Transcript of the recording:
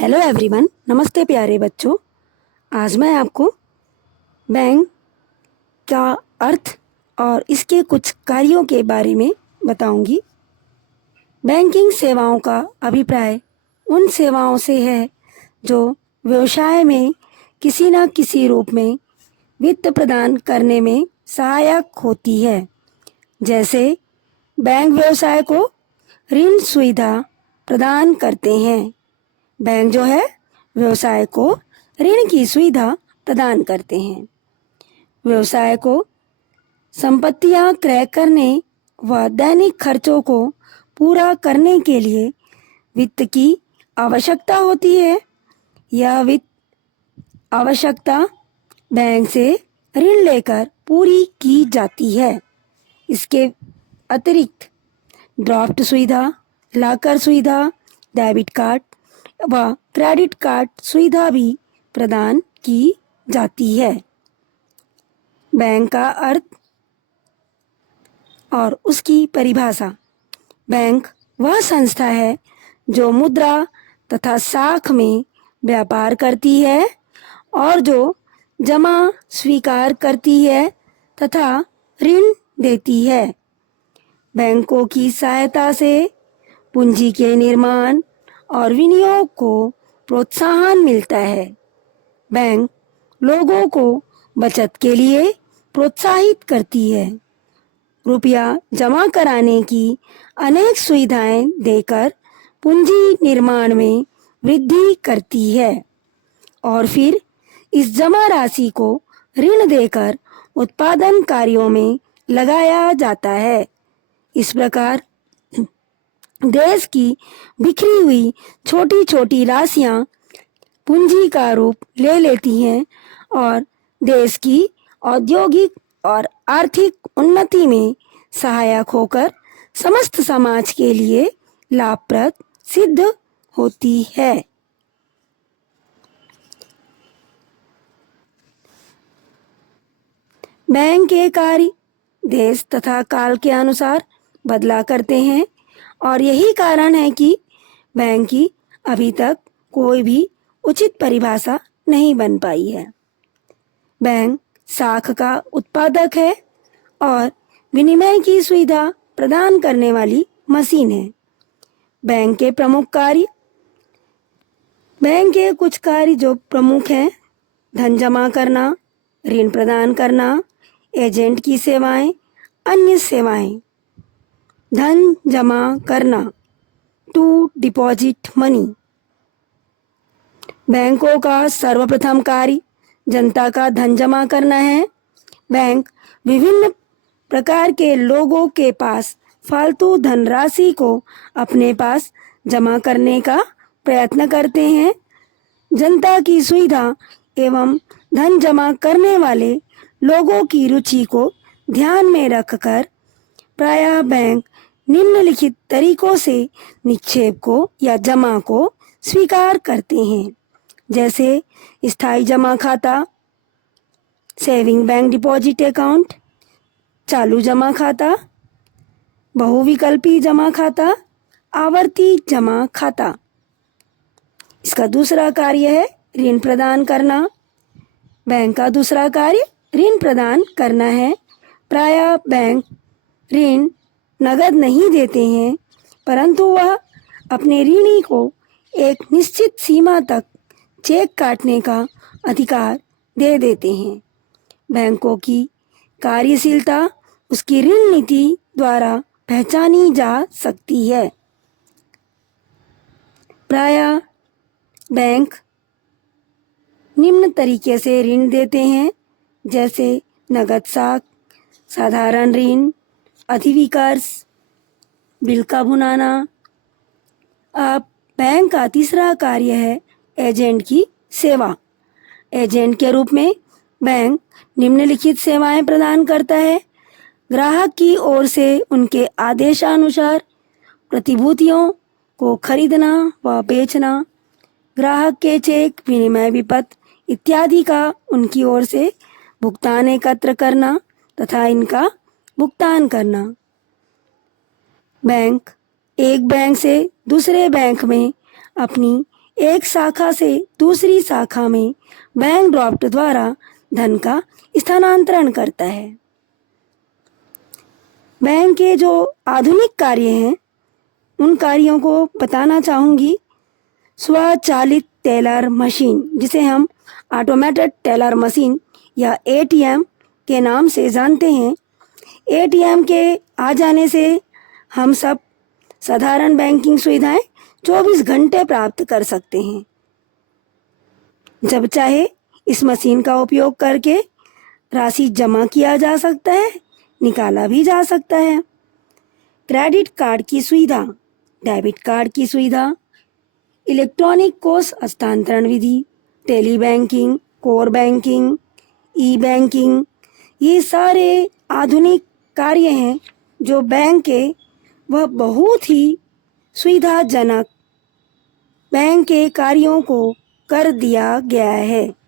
Hello everyone, नमस्ते प्यारे बच्चों। आज मैं आपको बैंक का अर्थ और इसके कुछ कार्यों के बारे में बताऊंगी। बैंकिंग सेवाओं का अभिप्राय उन सेवाओं से है जो व्यवसाय में किसी न किसी रूप में वित्त प्रदान करने में सहायक होती है। जैसे बैंक व्यवसाय को ऋण सुविधा प्रदान करते हैं। बैंक जो है व्यवसाय को ऋण की सुविधा प्रदान करते हैं। व्यवसाय को संपत्तियां क्रय करने व दैनिक खर्चों को पूरा करने के लिए वित्त की आवश्यकता होती है। यह वित्त आवश्यकता बैंक से ऋण लेकर पूरी की जाती है। इसके अतिरिक्त ड्राफ्ट सुविधा, लॉकर सुविधा, डेबिट कार्ड व क्रेडिट कार्ड सुविधा भी प्रदान की जाती है। बैंक का अर्थ और उसकी परिभाषा। बैंक वह संस्था है जो मुद्रा तथा साख में व्यापार करती है और जो जमा स्वीकार करती है तथा ऋण देती है। बैंकों की सहायता से पूंजी के निर्माण और विनियोग को प्रोत्साहन मिलता है। बैंक लोगों को बचत के लिए प्रोत्साहित करती है। रुपया जमा कराने की अनेक सुविधाएं देकर पूंजी निर्माण में वृद्धि करती है और फिर इस जमा राशि को ऋण देकर उत्पादन कार्यों में लगाया जाता है। इस प्रकार देश की बिखरी हुई छोटी छोटी राशियां पूंजी का रूप ले लेती हैं और देश की औद्योगिक और आर्थिक उन्नति में सहायक होकर समस्त समाज के लिए लाभप्रद सिद्ध होती है। बैंक के कार्य देश तथा काल के अनुसार बदला करते हैं और यही कारण है कि बैंक की अभी तक कोई भी उचित परिभाषा नहीं बन पाई है। बैंक साख का उत्पादक है और विनिमय की सुविधा प्रदान करने वाली मशीन है। बैंक के प्रमुख कार्य। बैंक के कुछ कार्य जो प्रमुख हैं: धन जमा करना, ऋण प्रदान करना, एजेंट की सेवाएं, अन्य सेवाएं। धन जमा करना, टू डिपॉजिट मनी। बैंकों का सर्वप्रथम कार्य जनता का धन जमा करना है। बैंक विभिन्न प्रकार के लोगों के पास फालतू धनराशि को अपने पास जमा करने का प्रयत्न करते हैं। जनता की सुविधा एवं धन जमा करने वाले लोगों की रुचि को ध्यान में रखकर प्रायः बैंक निम्नलिखित तरीकों से निक्षेप को या जमा को स्वीकार करते हैं, जैसे स्थायी जमा खाता, सेविंग बैंक डिपॉजिट अकाउंट, चालू जमा खाता, बहुविकल्पी जमा खाता, आवर्ती जमा खाता। इसका दूसरा कार्य है ऋण प्रदान करना। बैंक का दूसरा कार्य ऋण प्रदान करना है। प्रायः बैंक ऋण नगद नहीं देते हैं, परंतु वह अपने ऋणी को एक निश्चित सीमा तक चेक काटने का अधिकार दे देते हैं। बैंकों की कार्यशीलता उसकी ऋण नीति द्वारा पहचानी जा सकती है। प्रायः बैंक निम्न तरीके से ऋण देते हैं, जैसे नगद साख, साधारण ऋण, अधिविकर्ष, बिल का भुनाना। अब बैंक का तीसरा कार्य है एजेंट की सेवा। एजेंट के रूप में बैंक निम्नलिखित सेवाएं प्रदान करता है: ग्राहक की ओर से उनके आदेशानुसार प्रतिभूतियों को खरीदना व बेचना, ग्राहक के चेक, विनिमय विपत्र इत्यादि का उनकी ओर से भुगतान एकत्र करना तथा इनका भुगतान करना। बैंक एक बैंक से दूसरे बैंक में अपनी एक शाखा से दूसरी शाखा में बैंक ड्राफ्ट द्वारा धन का स्थानांतरण करता है। बैंक के जो आधुनिक कार्य हैं उन कार्यों को बताना चाहूँगी। स्वचालित टेलर मशीन, जिसे हम ऑटोमेटेड टेलर मशीन या एटीएम के नाम से जानते हैं। एटीएम के आ जाने से हम सब साधारण बैंकिंग सुविधाएं 24 घंटे प्राप्त कर सकते हैं। जब चाहे इस मशीन का उपयोग करके राशि जमा किया जा सकता है, निकाला भी जा सकता है। क्रेडिट कार्ड की सुविधा, डेबिट कार्ड की सुविधा, इलेक्ट्रॉनिक कोष हस्तांतरण विधि, टेली बैंकिंग, कोर बैंकिंग, ई बैंकिंग, ये सारे आधुनिक कार्य हैं जो बैंक के वह बहुत ही सुविधाजनक बैंक के कार्यों को कर दिया गया है।